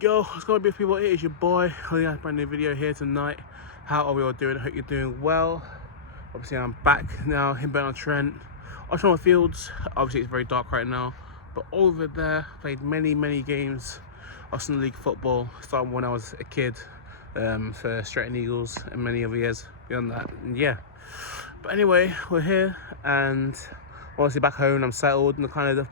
Yo, what's going to be people? It is your boy. We got a brand new video here tonight. How are we all doing? I hope you're doing well. Obviously, I'm back now in Burton-on-Trent. Oshama Fields. Obviously, it's very dark right now, but over there, played many games of Sunday League football. Starting when I was a kid for Stretton Eagles, and many other years beyond that. And yeah. But anyway, we're here, and honestly back home, I'm settled, and the conversation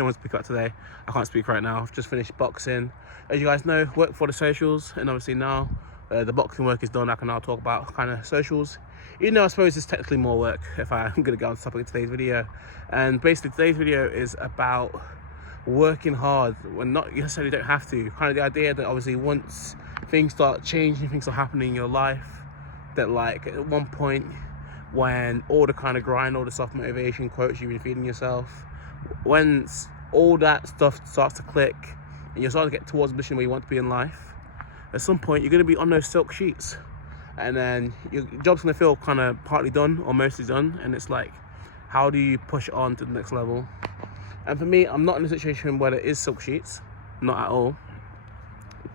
I want to speak about today, I can't speak right now. I've just finished boxing. As you guys know, work for the socials, and obviously now the boxing work is done. I can now talk about kind of socials. Even though I suppose it's technically more work if I'm going to go on the topic of today's video. And basically today's video is about working hard when not you necessarily don't have to. Kind of the idea that obviously once things start changing, things are happening in your life, that like at one point when all the kind of grind, all the self-motivation quotes you've been feeding yourself, when all that stuff starts to click and you're starting to get towards the mission where you want to be in life, at some point you're going to be on those silk sheets, and then your job's going to feel kind of partly done or mostly done, and it's like, how do you push on to the next level? And for me, I'm not in a situation where there is silk sheets, not at all.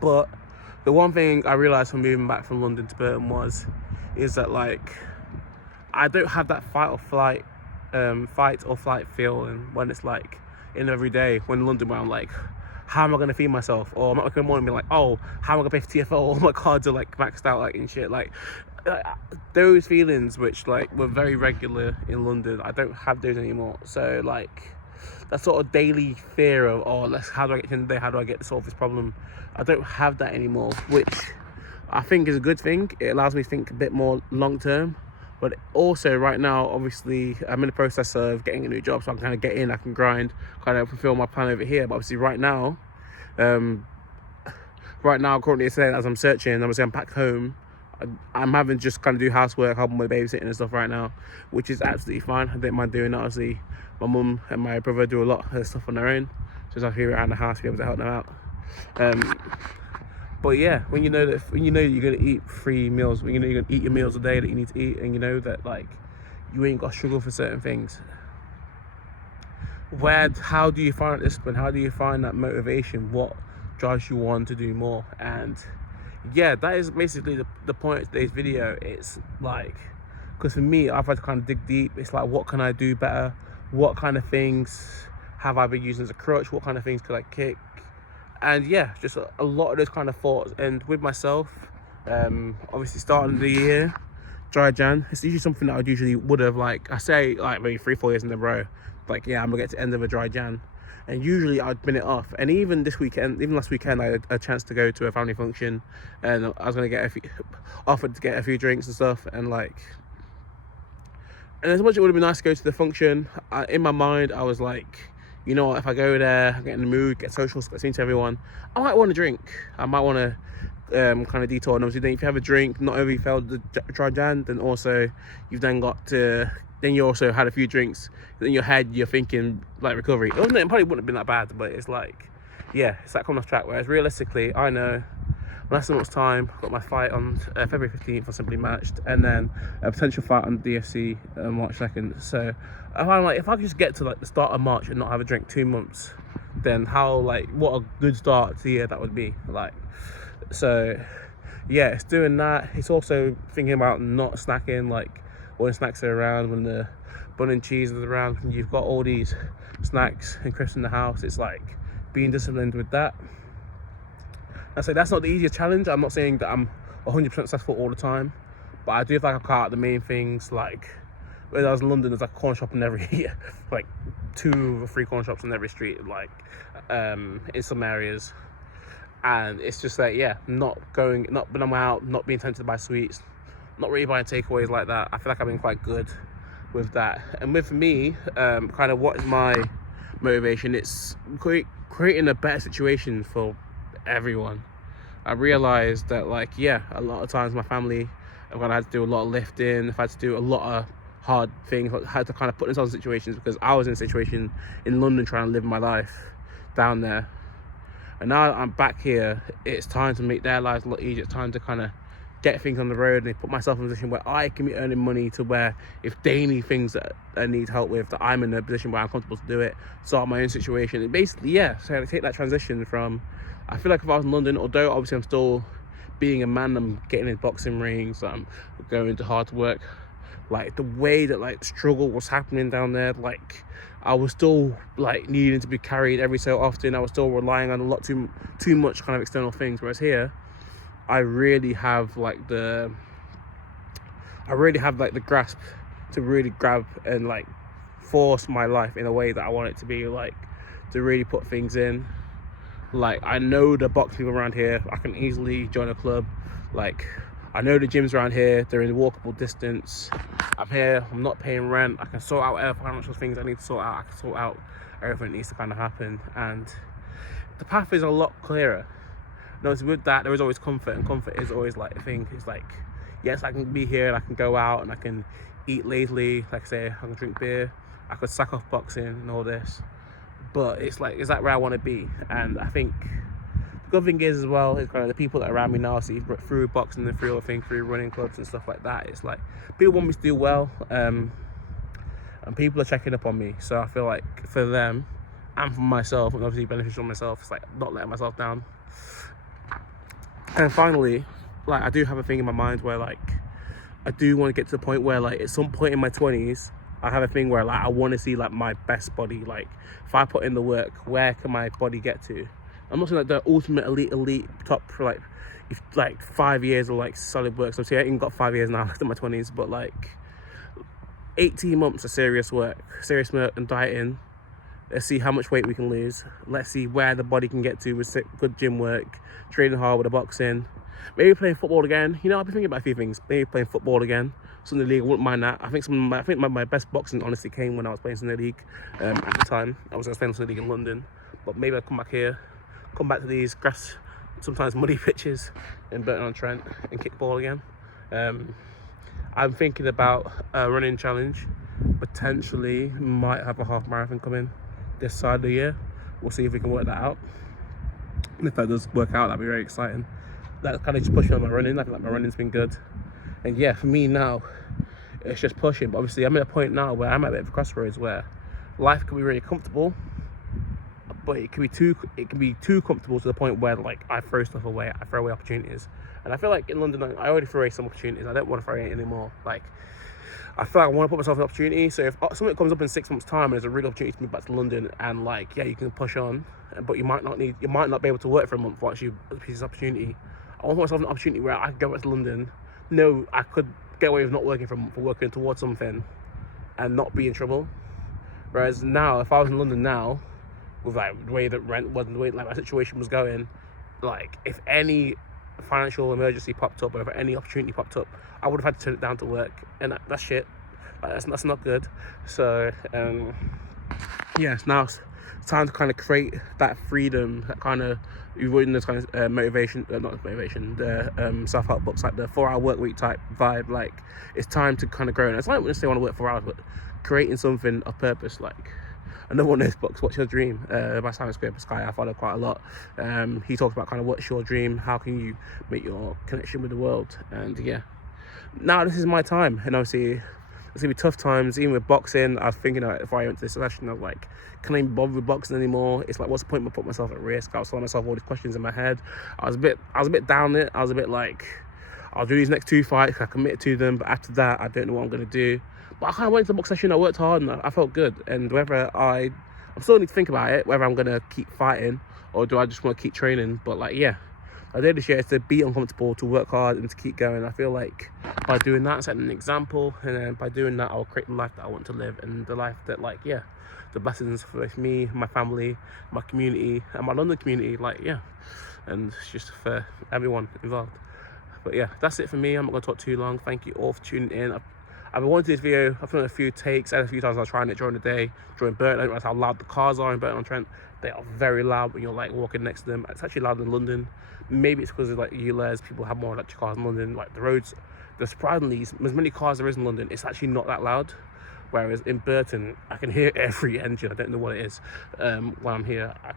But the one thing I realised from moving back from London to Burton is that like I don't have that fight or flight feeling when it's like in every day when in London, where I'm like, how am I going to feed myself? Or I'm not waking up in the morning being like, oh, how am I going to pay for TFL? All my cards are like maxed out, like and shit. Like those feelings which like were very regular in London, I don't have those anymore. So like that sort of daily fear of, how do I get to the end of the day? How do I get to solve this problem? I don't have that anymore, which I think is a good thing. It allows me to think a bit more long term. But also right now, obviously, I'm in the process of getting a new job, so I can kind of get in, I can grind, kind of fulfill my plan over here. But obviously right now, currently today, as I'm searching, obviously I'm back home. I'm having to just kind of do housework, helping with babysitting and stuff right now, which is absolutely fine. I don't mind doing that. Obviously, my mum and my brother do a lot of stuff on their own, so just have to be around the house to be able to help them out. But yeah, when you know you're gonna eat 3 meals, when you know you're gonna eat your meals a day that you need to eat, and you know that like you ain't got to struggle for certain things, how do you find that discipline? How do you find that motivation? What drives you on to do more? And yeah, that is basically the point of today's video. It's like, because for me, I've had to kind of dig deep. It's like, what can I do better? What kind of things have I been using as a crutch? What kind of things could I kick? And yeah, just a lot of those kind of thoughts. And with myself, obviously starting the year, dry Jan, it's usually something that I usually would have, like, I say like maybe 3-4 years in a row, like, yeah, I'm gonna get to the end of a dry Jan. And usually I'd bin it off. And even last weekend, I had a chance to go to a family function, and I was gonna offered to get a few drinks and stuff, and as much as it would have been nice to go to the function, in my mind I was like, you know what, if I go there, I get in the mood, get social, get seen to everyone, I might want to drink. I might want to kind of detour. And obviously then if you have a drink, not only failed the dry Jan, then also you've then you also had a few drinks. In your head you're thinking like recovery. It probably wouldn't have been that bad, but it's like, yeah, it's that coming off track. Whereas realistically, I know less than much time, I've got my fight on February 15th, I Simply Matched, and then a potential fight on DFC March 2nd. So I'm like, if I could just get to like the start of March and not have a drink 2 months, then what a good start to the year that would be. Like, so yeah, it's doing that. It's also thinking about not snacking, like when snacks are around, when the bun and cheese is around, and you've got all these snacks and crisps in the house. It's like being disciplined with that. I say that's not the easiest challenge. I'm not saying that I'm 100% successful all the time, but I do feel like I've cut out the main things. Like when I was in London, there's like a corner shop in every like 2 or 3 corner shops in every street, like in some areas. And it's just like, yeah, not when I'm out, not being tempted by sweets, not really buying takeaways like that. I feel like I've been quite good with that. And with me, kind of what is my motivation? It's creating a better situation for everyone. I realized that, like, yeah, a lot of times my family have had to do a lot of lifting, I've had to do a lot of hard things, I had to kind of put themselves in situations because I was in a situation in London trying to live my life down there. And now I'm back here, it's time to make their lives a lot easier. It's time to kind of get things on the road and put myself in a position where I can be earning money, to where if they need things that I need help with, that I'm in a position where I'm comfortable to do it, sort my own situation. And basically, yeah, so I take that transition from, I feel like if I was in London, although obviously I'm still being a man, I'm getting in boxing rings, I'm going to hard work, like the way that like struggle was happening down there, like I was still like needing to be carried every so often. I was still relying on a lot too much kind of external things, whereas here I really have like the grasp to really grab and like force my life in a way that I want it to be, like to really put things in. Like I know the box people around here, I can easily join a club. Like I know the gyms around here, they're in walkable distance. I'm here, I'm not paying rent, I can sort out whatever financial things I need to sort out, I can sort out everything that needs to kind of happen, and the path is a lot clearer. No, so with that, there is always comfort, and comfort is always like a thing. It's like, yes, I can be here and I can go out and I can eat lazily, like I say, I can drink beer, I could sack off boxing and all this, but it's like, is that where I want to be? And I think the good thing is as well, is kind of the people that are around me now, see through boxing and through things, through running clubs and stuff like that, it's like people want me to do well, and people are checking up on me. So I feel like for them and for myself, and obviously beneficial for myself, it's like not letting myself down. And finally, like I do have a thing in my mind where like I do want to get to the point where like at some point in my 20s, I have a thing where like I want to see like my best body. Like if I put in the work, where can my body get to? I'm not saying like the ultimate elite top for like, if like 5 years of like solid work. So see, I ain't got 5 years now, in my 20s, but like 18 months of serious work and dieting. Let's see how much weight we can lose. Let's see where the body can get to with good gym work, training hard with the boxing. Maybe playing football again. You know, I've been thinking about a few things. Maybe playing football again. Sunday League, I wouldn't mind that. I think my best boxing honestly came when I was playing Sunday League at the time. I was playing Sunday League in London. But maybe I'll come back here, come back to these grass, sometimes muddy pitches in Burton-on-Trent and kick ball again. I'm thinking about a running challenge. Potentially might have a half marathon coming this side of the year. We'll see if we can work that out. And if that does work out, that'd be very exciting. That kind of just pushed me on my running. I feel like my running's been good. And yeah, for me now, it's just pushing. But obviously I'm at a point now where I'm at a bit of a crossroads where life can be really comfortable, but it can be too comfortable to the point where like I throw stuff away, I throw away opportunities. And I feel like in London, I already throw away some opportunities. I don't want to throw away anymore. Like I feel like I want to put myself in an opportunity. So if something comes up in 6 months' time and there's a real opportunity to move back to London, and like, yeah, you can push on, but you might not be able to work for a month for actually a piece of opportunity. I want myself an opportunity where I can go back to London. No, I could get away with not working for working towards something and not be in trouble. Whereas now, if I was in London now, with like the way that rent was, the way like my situation was going, like if any financial emergency popped up or if any opportunity popped up, I would have had to turn it down to work, and that's shit. Like, that's not good. So yeah, now it's time to kind of create that freedom, that kind of avoiding this kind of motivation, not motivation, the self-help books, like the 4-hour work week type vibe. Like it's time to kind of grow, and it's not necessarily want to work 4 hours, but creating something of purpose. Like another one of those books, What's Your Dream, by Simon Sky, I follow quite a lot. He talks about kind of what's your dream, how can you make your connection with the world, and yeah, now this is my time. And obviously it's gonna be tough times, even with boxing. I was thinking if I went to this session, I was like, can I even bother with boxing anymore? It's like, what's the point of putting myself at risk? I was telling myself all these questions in my head. I was a bit down it. I was a bit like, I'll do these next 2 fights, I committed to them, but after that I don't know what I'm gonna do. But I kind of went to the box session, I worked hard and I felt good. And whether I'm still need to think about it, whether I'm gonna keep fighting or do I just want to keep training. But like, yeah, my idea this year is to be uncomfortable, to work hard and to keep going. I feel like by doing that, setting an example, and then by doing that, I'll create the life that I want to live, and the life that, like, yeah, the blessings for me, my family, my community, and my London community, like, yeah, and it's just for everyone involved. But yeah, that's it for me. I'm not gonna talk too long. Thank you all for tuning in. I've been wanting this video. I've done a few takes, and a few times I was trying it during the day, during Burton. I didn't realize how loud the cars are in Burton-on-Trent. They are very loud when you're like walking next to them. It's actually louder in London. Maybe it's because of like ULEZ, people have more electric cars in London. Like the roads, surprisingly, as many cars there is in London, it's actually not that loud. Whereas in Burton, I can hear every engine. I don't know what it is when I'm here. I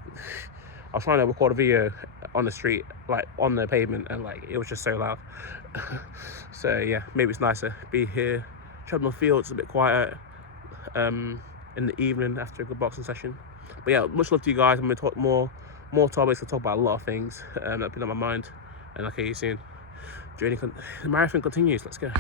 was trying to record a video on the street, like on the pavement, and like it was just so loud. So yeah, maybe it's nicer be here. Treadmill Fields a bit quiet in the evening after a good boxing session. But yeah, much love to you guys. I'm gonna talk more topics. I talk about a lot of things that have been on my mind, and I'll see you soon. The marathon continues. Let's go.